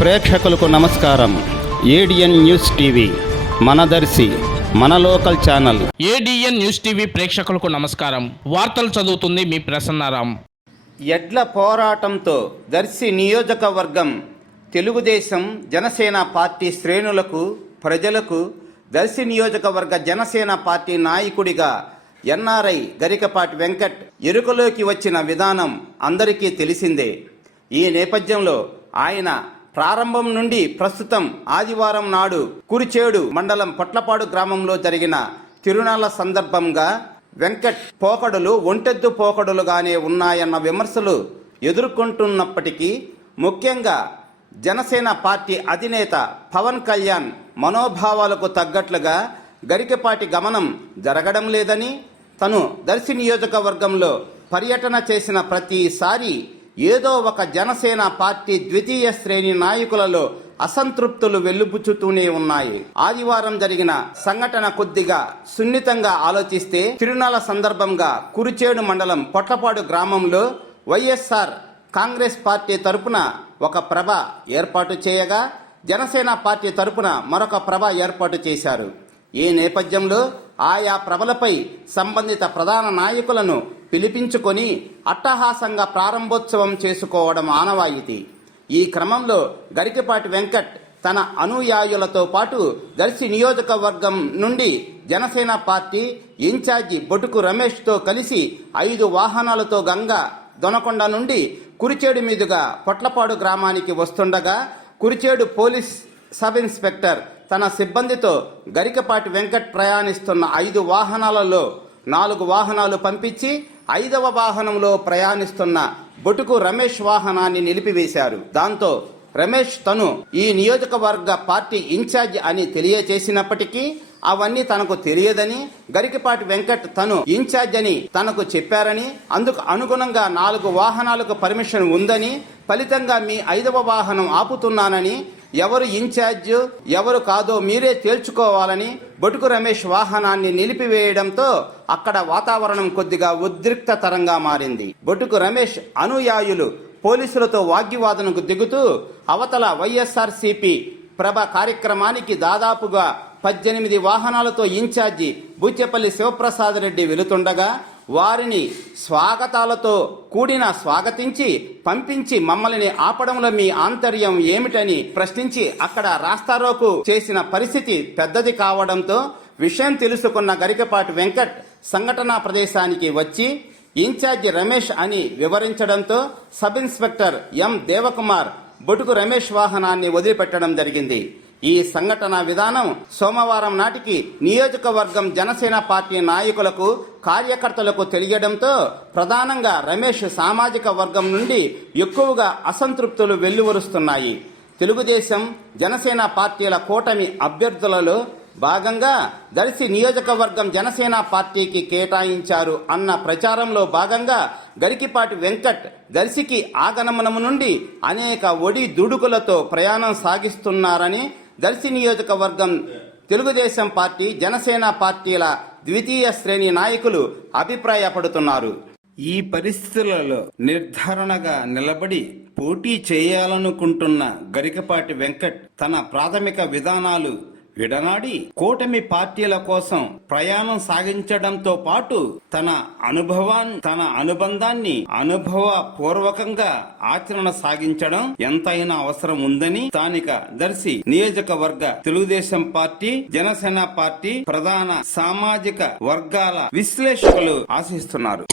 ప్రేక్షకులకు నమస్కారం. ADN news TV మనదర్శి మన local channel. ADN news TV ప్రేక్షకులకు నమస్కారం. వార్తలు చదువుతుంది మీ ప్రసన్నారాం. ఎడ్ల పోరాటంతో దర్శి నియోజకవర్గం తెలుగుదేశం జనసేన పార్టీ శ్రేణులకు ప్రజలకు దర్శి నియోజకవర్గ జనసేన పార్టీ నాయకుడిగా ఎన్ఆర్ఐ గరికపాటి వెంకట్ ఎరుకలోకి వచ్చిన విధానం అందరికీ తెలిసిందే. ఈ నేపథ్యంలో ఆయన ప్రారంభం నుండి ప్రస్తుతం ఆదివారం నాడు కురిచేడు మండలం పొట్లపాడు గ్రామంలో జరిగిన తిరునాళ్ళ సందర్భంగా వెంకట్ పోకడులు ఒంటెద్దు పోకడులుగానే ఉన్నాయన్న విమర్శలు ఎదుర్కొంటున్నప్పటికీ ముఖ్యంగా జనసేన పార్టీ అధినేత పవన్ కళ్యాణ్ మనోభావాలకు తగ్గట్లుగా గరికపాటి గమనం జరగడం లేదని తను దర్శి నియోజకవర్గంలో పర్యటన చేసిన ప్రతిసారి ఏదో ఒక జనసేన పార్టీ ద్వితీయ శ్రేణి నాయకులలో అసంతృప్తులు వెల్లుబుచ్చుతూనే ఉన్నాయి. ఆదివారం జరిగిన సంఘటన కొద్దిగా సున్నితంగా ఆలోచిస్తే తిరునాళ్ళ సందర్భంగా కురిచేడు మండలం పొట్లపాడు గ్రామంలో వైఎస్ఆర్ కాంగ్రెస్ పార్టీ తరపున ఒక ప్రభ ఏర్పాటు చేయగా జనసేన పార్టీ తరపున మరొక ప్రభ ఏర్పాటు చేశారు. ఈ నేపథ్యంలో ఆయా ప్రభలపై సంబంధిత ప్రధాన నాయకులను పిలిపించుకొని అట్టహాసంగా ప్రారంభోత్సవం చేసుకోవడం ఆనవాయితీ. ఈ క్రమంలో గరికపాటి వెంకట్ తన అనుయాయులతో పాటు దర్శి నియోజకవర్గం నుండి జనసేన పార్టీ ఇన్ఛార్జి బొటుకు రమేష్తో కలిసి ఐదు వాహనాలతో గంగా దొనకొండ నుండి కురిచేడు మీదుగా పొట్లపాడు గ్రామానికి వస్తుండగా కురిచేడు పోలీస్ సబ్ ఇన్స్పెక్టర్ తన సిబ్బందితో గరికపాటి వెంకట్ ప్రయాణిస్తున్న ఐదు వాహనాలలో నాలుగు వాహనాలు పంపించి ఐదవ వాహనంలో ప్రయాణిస్తున్న బొటుకు రమేష్ వాహనాన్ని నిలిపివేశారు. దాంతో రమేష్ తను ఈ నియోజకవర్గ పార్టీ ఇన్ఛార్జ్ అని తెలియచేసినప్పటికీ అవన్నీ తనకు తెలియదని గరికపాటి వెంకట్ తను ఇన్ఛార్జ్ అని తనకు చెప్పారని అందుకు అనుగుణంగా నాలుగు వాహనాలకు పర్మిషన్ ఉందని ఫలితంగా మీ ఐదవ వాహనం ఆపుతున్నానని ఎవరు ఇన్ఛార్జ్ ఎవరు కాదో మీరే తేల్చుకోవాలని బొటుకు రమేష్ వాహనాన్ని నిలిపివేయడంతో అక్కడ వాతావరణం కొద్దిగా ఉద్రిక్తతరంగా మారింది. బొటుకు రమేష్ అనుయాయులు పోలీసులతో వాగ్వివాదనకు దిగుతూ అవతల వైఎస్ఆర్సీపీ ప్రభ కార్యక్రమానికి దాదాపుగా పద్దెనిమిది వాహనాలతో ఇన్ఛార్జి బూచెపల్లి శివప్రసాద్ రెడ్డి వెళుతుండగా వారిని స్వాగతాలతో కూడిన స్వాగతించి పంపించి మమ్మల్ని ఆపడంలో మీ ఆంతర్యం ఏమిటని ప్రశ్నించి అక్కడ రాస్తారోకు చేసిన పరిస్థితి పెద్దది కావడంతో విషయం తెలుసుకున్న గరికపాటి వెంకట్ సంఘటనా ప్రదేశానికి వచ్చి ఇన్ఛార్జి రమేష్ అని వివరించడంతో sub inspector M Devakumar Botuku Ramesh వాహనాన్ని వదిలిపెట్టడం జరిగింది. ఈ సంఘటన విధానం సోమవారం నాటికి నియోజకవర్గం జనసేన పార్టీ నాయకులకు కార్యకర్తలకు తెలియడంతో ప్రధానంగా రమేష్ సామాజిక వర్గం నుండి ఎక్కువగా అసంతృప్తులు వెల్లువరుస్తున్నాయి. తెలుగుదేశం జనసేన పార్టీల కూటమి అభ్యర్థులలో భాగంగా దర్శి నియోజకవర్గం జనసేన పార్టీకి కేటాయించారు అన్న ప్రచారంలో భాగంగా గరికిపాటి వెంకట్ దర్శికి ఆగమనము నుండి అనేక ఒడి దుడుకులతో ప్రయాణం సాగిస్తున్నారని దర్శి నియోజకవర్గం తెలుగుదేశం పార్టీ జనసేన పార్టీల ద్వితీయ శ్రేణి నాయకులు అభిప్రాయపడుతున్నారు. ఈ పరిస్థితులలో నిర్ధారణగా నిలబడి పోటీ చేయాలనుకుంటున్న గరికపాటి వెంకట్ తన ప్రాథమిక విధానాలు విడనాడి కూటమి పార్టీల కోసం ప్రయాణం సాగించడంతో పాటు తన అనుభవాన్ని తన అనుబంధాన్ని అనుభవ పూర్వకంగా ఆచరణ సాగించడం ఎంతైనా అవసరం ఉందని స్థానిక దర్శి నియోజకవర్గ తెలుగుదేశం పార్టీ జనసేన పార్టీ ప్రధాన సామాజిక వర్గాల విశ్లేషకులు ఆశిస్తున్నారు.